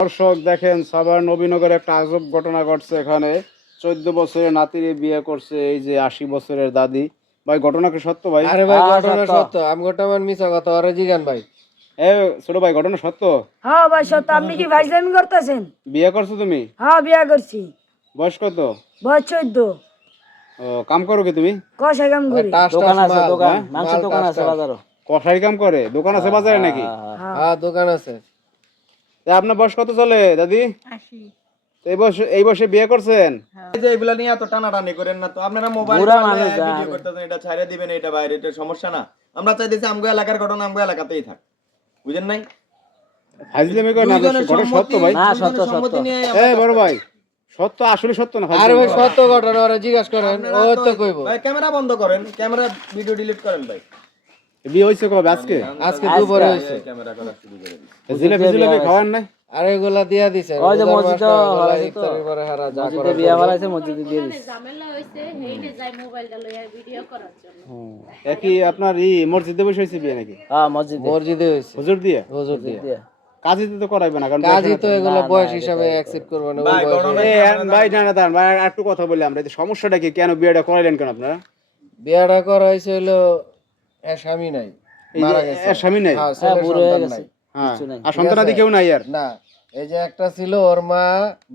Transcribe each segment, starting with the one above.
দর্শক দেখেন সাভার নবীনগরে একটা আজব ঘটনা ঘটছে। এখানে 14 বছরের নাতিরে বিয়ে করছে এই যে 80 বছরের দাদি। ভাই ঘটনা কি সত্য ভাই? আরে ভাই ঘটনা সত্য, আমি ঘটনা মিছা কথা আরে জিগান ভাই। এ ছোট ভাই ঘটনা সত্য? হ্যাঁ ভাই সত্য। আপনি কি ফাইজলামি করতেছেন? বিয়ে করছো তুমি? হ্যাঁ বিয়া করছি। বয়স কত? বয়স 14। ও কাম করো কি তুমি? কষাই কাম করি। দোকান আছে, দোকান মাংসের দোকান আছে বাজারও। কসাই কাম করে? দোকান আছে বাজারে নাকি? হ্যাঁ দোকান আছে। তা আপনার বয়স কত চলে দাদি? 80। এই বয়সে বিয়ে করছেন? এই যে এগুলা নিয়ে এত টানাটানি করেন না তো। আপনারা মোবাইল বুড়া মানুষ ভিডিও করতেছেন, এটা ছাইড়া দিবেন, এটা বাইরে, এটা সমস্যা না। আমরা চাইতেছি আমগো এলাকার ঘটনা আমগো এলাকাতেই থাক, বুঝেন নাই? ফাইজলামি করে না? দুইজনের ঘটনা সত্য ভাই? না, সত্য, দুইজনের সম্মতি সত্য। নিয়ে এ বড় ভাই সত্য, আসলে সত্য না? আরে ভাই ফাইজলামি সত্য ঘটনা আরে জিজ্ঞাস করেন, ও তো কইবো। ভাই ক্যামেরা বন্ধ করেন, ক্যামেরা ভিডিও ডিলিট করেন ভাই। বিয়ে হইছে কবে? আজকে? আজকে দুপুরে হইছে। ক্যামেরা করা শুরু করে দিন। জিলাপি জিলাপি খাওয়ান নাই? আরে এগুলা দিয়া দিছে। ওই যে মসজিদে হলাইছে তো। ইফতারের পরে হারা যা মসজিদে করে বিয়া হলাইছে, মসজিদে দিয়ে দিছে। ঝামেলা হইছে হেইনে যাই মোবাইলটা লইয়া ভিডিও করার জন্য। একই আপনার ই মসজিদে বসে হয়েছে বিয়ে নাকি? হ্যাঁ মসজিদে মসজিদে হইছে। হুজুর দিয়ে? হুজুর দিয়া। দিয়ে। কাজী তো করাইবে না কারণ কাজী তো এগুলা বয়স হিসাবে অ্যাকসেপ্ট করবে না। ভাই ঘটনা ভাই জানা দাঁড়ান ভাই একটু কথা বলি আমরা। এই সমস্যাটা কি, কেন বিয়েটা করাইলেন কেন আপনারা? বিয়াটা করা হইছে হলো এর স্বামী নাই, এই যে মারা গেছে। এর স্বামী নাই? হ্যাঁ, হ্যাঁ ছেলে বুড়ো হয়ে সন্তান গেছে। নাই। হ্যাঁ কিছু নাই। আর সন্তানাদি কেউ নাই আর? না, এই যে একটা ছিল ওর মা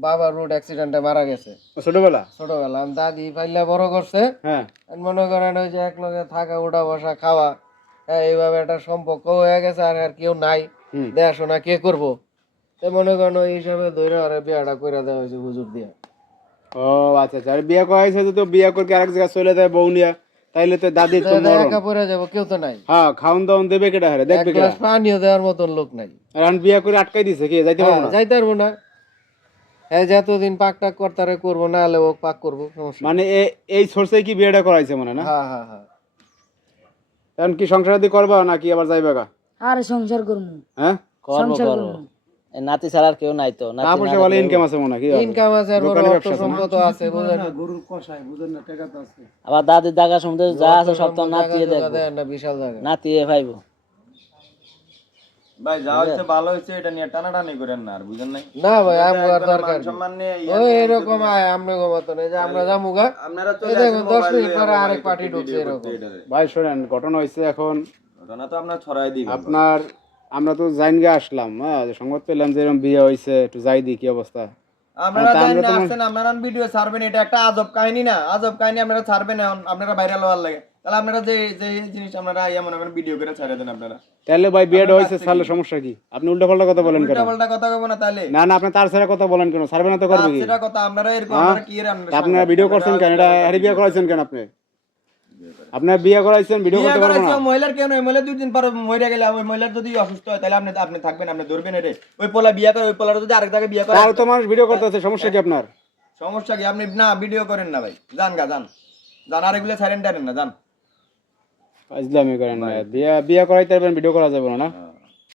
বাবা রোড অ্যাক্সিডেন্টে মারা গেছে ছোটবেলা? ছোটবেলা। আমি দাদি ফাইলা বড় করছে। হ্যাঁ আর মনে করেন ওই যে এক লগে থাকা উঠা বসা খাওয়া, হ্যাঁ এইভাবে একটা সম্পর্ক হয়ে গেছে। আর আর কেউ নাই, হুম। দেখাশোনা কে করবো? তো মনে করেন ওই হিসাবে ধরে ওরা বিয়াটা করে দেওয়া হয়েছে হুজুর দিয়া। ও আচ্ছা আচ্ছা। আর বিয়ে করাইছে যদি বিয়ে করে আরেক জায়গায় চলে যায় বউ নিয়া, তাইলে তো দাদির তো মরণ। একা পড়ে যাবো, কেউ তো নাই। হ্যাঁ খাওন দাওন দেবে কেটা হারে, এক দেখবে কেটা? গ্লাস পানিও দেওয়ার মতন লোক নাই। আর এখন বিয়ে করে আটকাই দিছে, কি যাইতে পারবো না? যাইতে পারবো না। হ্যাঁ যতদিন পাক টাক করতারে করবো, না হলে ও পাক করবো, সমস্যা নেই। মানে এই সোর্সে কি বিয়েটা করাইছে মনে না? হ্যাঁ হ্যাঁ হ্যাঁ। এখন কি সংসার আদি করবা নাকি আবার যাইবে গা? আর সংসার করবো। হ্যাঁ করবো সংসার করবো। করবো। এই নাতি ছাড়া আর কেউ নাই তো। নাতি টাকা পয়সা ভালো ইনকাম আছে মনে হয়, কি হবে? ইনকাম আছে আর বড় দোকানে অর্থ ব্যবসা আছে না? সম্পদ আছে, বুঝলেন? আবার দাদির দাগা শুনতে যা আছে সব তো নাতি জায়গা দেখবো। দেয় না, বিশাল জায়গা। নাতি ভাইবো। ভাই যা হইছে ভালো হইছে, এটা নিয়ে টানাটানি করেন না আর, বুঝেন নাই? না ভাই আমার আর দরকার মান নেই। সম্মান নিয়ে ওই এরকম আয় আমরা মতো নেই যে আমরা যামুগা। আপনারা এই চলে দেখুন আসেন 10 মোবাইল মিনিট নিয়ে পরে মোবাইল আরেক করতে, পার্টি ঢুকছে ভিডিও এরকম। করতে এটারে। ভাই শোনেন ঘটনা হয়েছে এখন ঘটনা তো আপনার ছড়াই দিবেন। আপনার, আমরা তো জাইনগে আসলাম, হ্যাঁ যে সংবাদ পেলাম যে এরকম বিয়ে হয়েছে, একটু যাই দি কি অবস্থা। আপনারা তা জানেন আমরা না তো- আসছেন, আপনারা ভিডিও ছাড়বেন, এটা একটা আজব কাহিনী না? আজব কাহিনী আপনারা ছাড়বেন এখন, আপনারা ভাইরাল হওয়ার লাগে। তাহলে আপনারা যে যে জিনিস আপনারা ইয়া মনে করেন ভিডিও করে ছাড়ে দেন আপনারা। তাহলে ভাই বিয়েটা হয়েছে তাহলে সমস্যা কি? আপনি উল্টা পাল্টা কথা বলেন কেন? উল্টাপাল্টা কথা কইবো না তাহলে? না না আপনি তার ছাড়া কথা বলেন কেন? ছাড়বে না তো করবে কি? সেটা কথা আপনারা এরকম হ্যাঁ? আপনারা কি এর আপনারা আপনারা ভিডিও করছেন কেন? এটা হারি বিয়ে করাইছেন কেন আপনি? আপনার বিয়ে করাইছেন, ভিডিও বিয়ে করতে পারবো করাইছে না? মহিলার কেন? মহিলা 2 দিন পর মরে গেলে ওই মহিলার যদি অসুস্থ হয় তাহলে আপনি আপনি থাকবেন, আপনি ধরবেন এরে? ওই পোলা বিয়ে করে, ওই পোলার যদি আরেক জায়গায় বিয়ে করে তার তো মানুষ ভিডিও করতে আছে, সমস্যা কি আপনার? সমস্যা কি? আপনি না ভিডিও করেন না ভাই, যান গা যান যান, আর এগুলো সাইলেন্ট না যান। ইসলামি করেন না, বিয়ে করাইতে পারবেন, ভিডিও করা যাবে না।